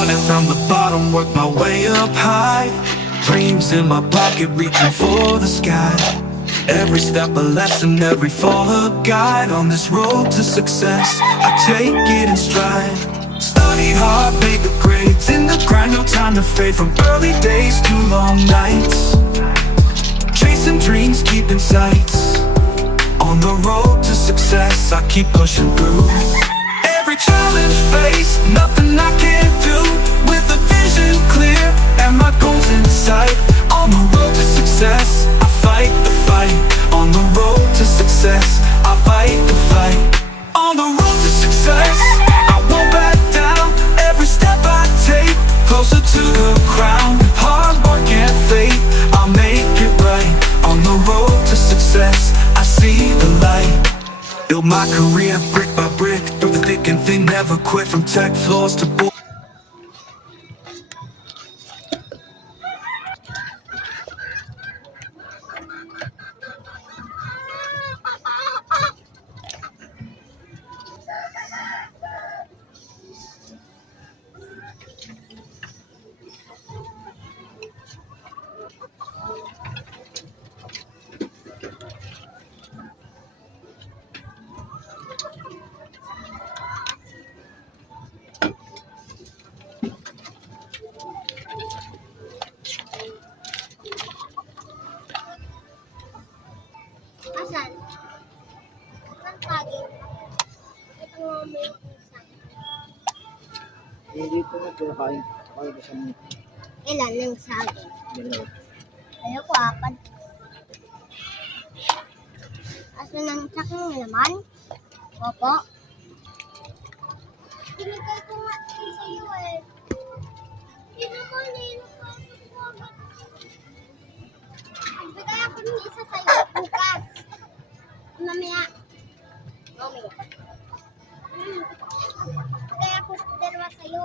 Started from the bottom, worked my way up high. Dreams in my pocket, reaching for the sky. Every step a lesson, every fall a guide. On this road to success, I take it in stride. Study hard, make the grades, in the grind, no time to fade. From early days to long nights, chasing dreams, keeping sights. On the road to success, I keep pushing through. Every challenge faced, nothing I can't do. With a vision clear and my goals in sight. On the road to success, I fight the fight. On the road to success, I fight the fight. On the road to success, I won't back down. Every step I take, closer to the crown. Hard work and faith, I'll make it right. On the road to success, I see the light. Build my career brick by brick, through the thick and thin, never quit. From tech floors to board. Asan? Ang pagi. Ito nga mo yung isang. Hindi ko na kinakain. Kakain ko sa mga Ilan yung saging? dalawa. Ayoko, apat. Asan ang tsak mo naman? Opo. Binigay ko nga din sa'yo eh. Hindi naman eh. Nagbigay ako ng isa sa'yo bukas. Mamaya. Mamaya. Kaya ako dalawa sa'yo.